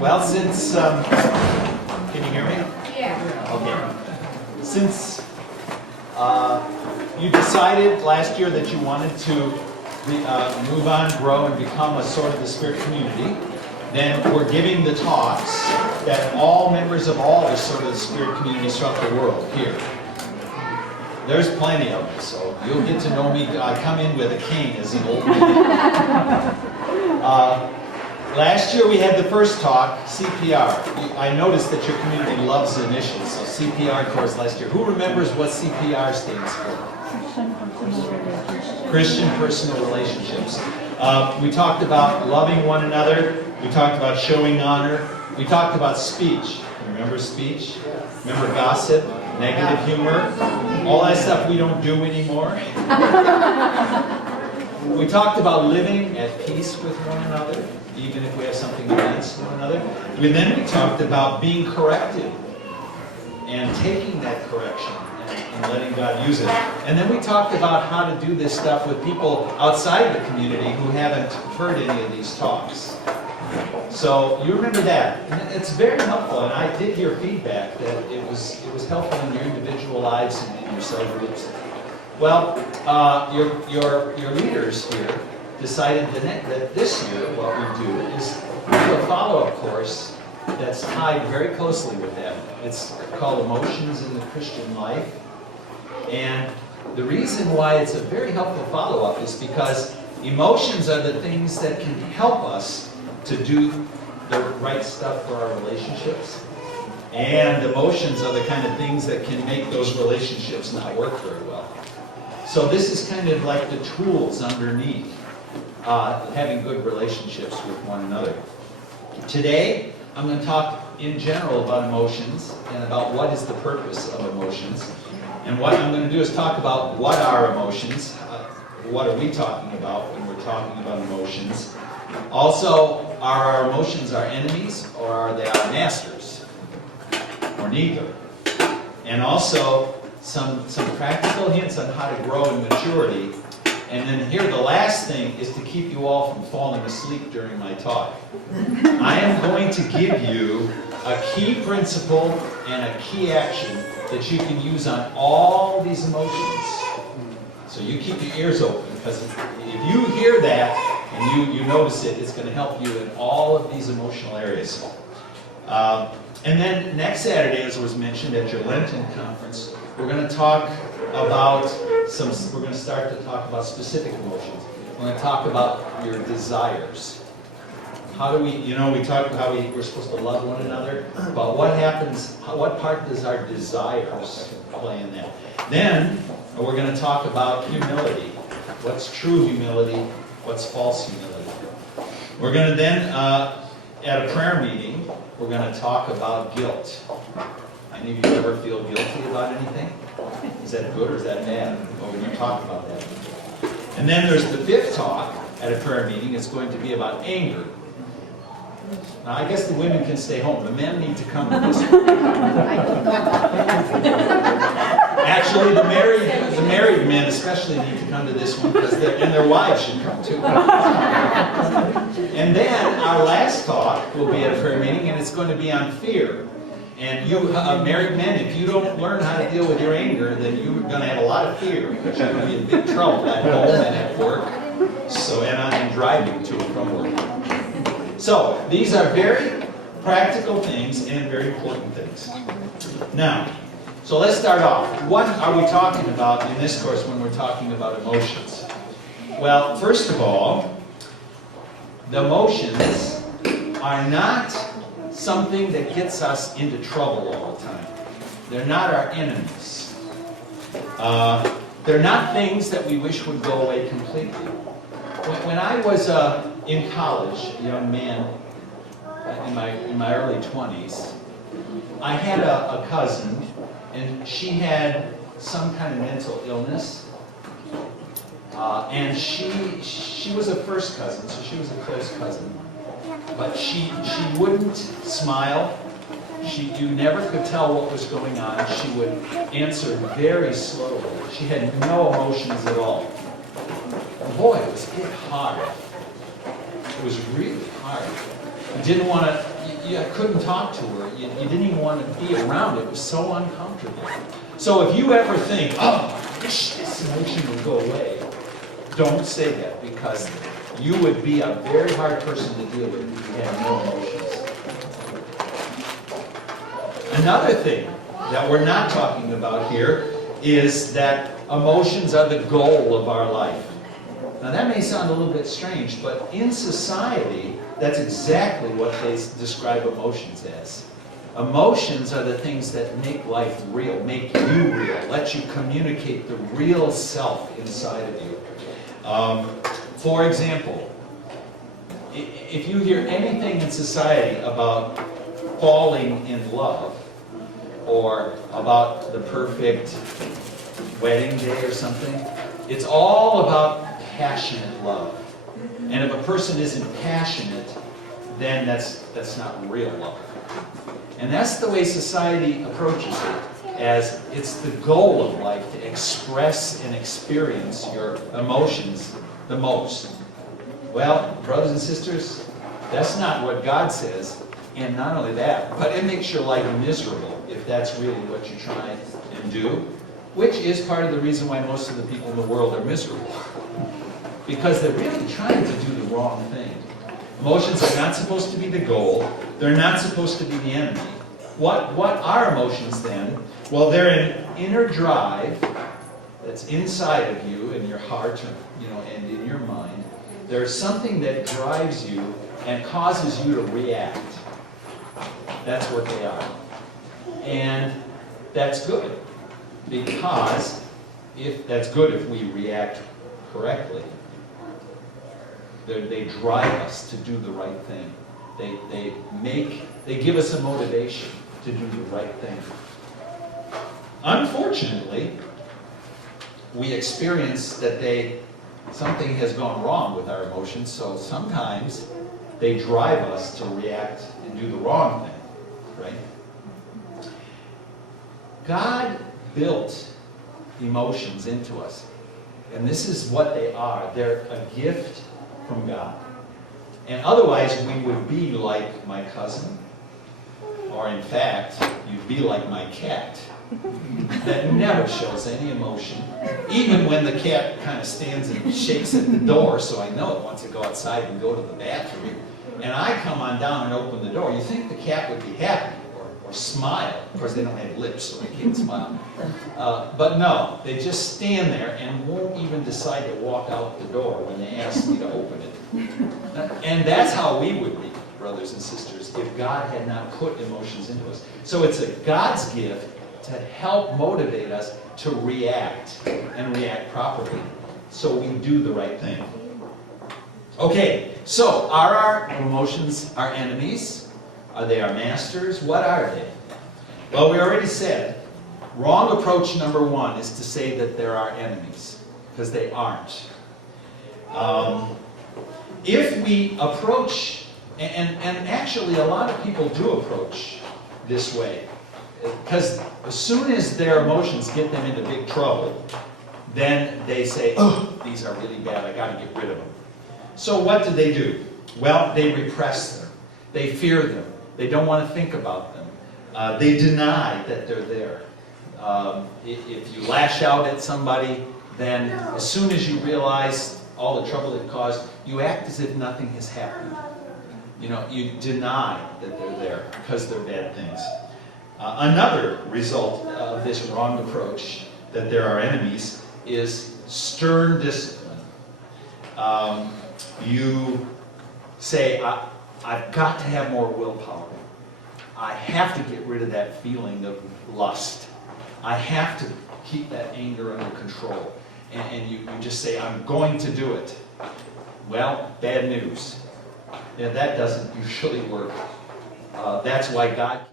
Well, since, can you hear me? Yeah. Okay. Since you decided last year that you wanted to move on, grow, and become a sort of the Spirit community, then we're giving the talks that all members of all the sort of the Spirit communities throughout the world here. There's plenty of them, so you'll get to know me. I come in with a cane as an old man. Last year we had the first talk, CPR. I noticed that your community loves the initials, so CPR course last year. Who remembers what CPR stands for? Christian Personal Relationships. We talked about loving one another. We talked about showing honor. We talked about speech. Remember speech? Remember gossip? Negative humor? All that stuff we don't do anymore. We talked about living at peace with one another, even if we have something against one another. And then we talked about being corrected and taking that correction and letting God use it. And then we talked about how to do this stuff with people outside the community who haven't heard any of these talks. So you remember that. And it's very helpful, and I did hear feedback that it was helpful in your individual lives and in your cell groups. Well, your leaders here decided that this year what we do is we do a follow-up course that's tied very closely with that. It's called Emotions in the Christian Life. And the reason why it's a very helpful follow-up is because emotions are the things that can help us to do the right stuff for our relationships. And emotions are the kind of things that can make those relationships not work very well. So this is kind of like the tools underneath having good relationships with one another. Today, I'm going to talk in general about emotions and about what is the purpose of emotions. And what I'm going to do is talk about what are emotions, what are we talking about when we're talking about emotions. Also, are our emotions our enemies or are they our masters? Or neither. And also, some practical hints on how to grow in maturity. And then here, the last thing is to keep you all from falling asleep during my talk. I am going to give you a key principle and a key action that you can use on all these emotions. So you keep your ears open, because if you hear that and you notice it, it's going to help you in all of these emotional areas. And then next Saturday, as was mentioned at your Lenten conference, we're going to talk about we're going to start to talk about specific emotions. We're going to talk about your desires. How do we talked about how we're supposed to love one another, but what happens, what part does our desires play in that? Then we're going to talk about humility. What's true humility? What's false humility? We're going to then, at a prayer meeting, we're going to talk about guilt. Any of you ever feel guilty about anything? Is that good or is that bad? Well, we're going to talk about that. And then there's the fifth talk at a prayer meeting. It's going to be about anger. Now, I guess the women can stay home. The men need to come to this one. Actually, the married men especially need to come to this one, and their wives should come too. And then our last talk will be at a prayer meeting, and it's going to be on fear. And you, married men, if you don't learn how to deal with your anger, then you're going to have a lot of fear, because you're going to be in big trouble at home and at work, and driving to and from work. So these are very practical things and very important things. Now, so let's start off. What are we talking about in this course when we're talking about emotions? Well, first of all, the emotions are not something that gets us into trouble all the time. They're not our enemies. They're not things that we wish would go away completely. When I was in college, a young man in my early 20s, I had a cousin, and she had some kind of mental illness. And she was a first cousin, so she was a close cousin. But she wouldn't smile. You never could tell what was going on. She would answer very slowly. She had no emotions at all. And boy, it was hard. It was really hard. You didn't want to, you couldn't talk to her. You didn't even want to be around it. It was so uncomfortable. So if you ever think, oh, I wish this emotion would go away, don't say that, because you would be a very hard person to deal with if you had no emotions. Another thing that we're not talking about here is that emotions are the goal of our life. Now that may sound a little bit strange, but in society, that's exactly what they describe emotions as. Emotions are the things that make life real, make you real, let you communicate the real self inside of you. For example, if you hear anything in society about falling in love, or about the perfect wedding day or something, it's all about passionate love. And if a person isn't passionate, then that's not real love. And that's the way society approaches it, as it's the goal of life to express and experience your emotions the most. Well, brothers and sisters, that's not what God says. And not only that, but it makes your life miserable if that's really what you try and do, which is part of the reason why most of the people in the world are miserable. Because they're really trying to do the wrong thing. Emotions are not supposed to be the goal. They're not supposed to be the enemy. What are emotions then? Well, they're an inner drive that's inside of you, in your heart, and in your mind. There's something that drives you and causes you to react. That's what they are. And that's good, because that's good if we react correctly. They drive us to do the right thing. They give us a motivation to do the right thing. Unfortunately, we experience that something has gone wrong with our emotions, so sometimes they drive us to react and do the wrong thing, right? God built emotions into us, and this is what they are. They're a gift from God. And otherwise, we would be like my cousin, or in fact, you'd be like my cat, that never shows any emotion, even when the cat kind of stands and shakes at the door, so I know it wants to go outside and go to the bathroom. And I come on down and open the door. You think the cat would be happy or smile. Of course, they don't have lips, so they can't smile. But no, they just stand there and won't even decide to walk out the door when they ask me to open it. And that's how we would be, brothers and sisters, if God had not put emotions into us. So it's God's gift to help motivate us to react, and react properly, so we do the right thing. Okay, so are our emotions our enemies? Are they our masters? What are they? Well, we already said, wrong approach number one is to say that they're our enemies, because they aren't. If we approach, and actually a lot of people do approach this way, because as soon as their emotions get them into big trouble, then they say, oh, these are really bad, I got to get rid of them. So what do? Well, they repress them. They fear them. They don't want to think about them. They deny that they're there. If you lash out at somebody, then as soon as you realize all the trouble it caused, you act as if nothing has happened. You deny that they're there because they're bad things. Another result of this wrong approach, that they're our enemies, is stern discipline. You say, I've got to have more willpower. I have to get rid of that feeling of lust. I have to keep that anger under control. And you just say, I'm going to do it. Well, bad news. That doesn't usually work. That's why God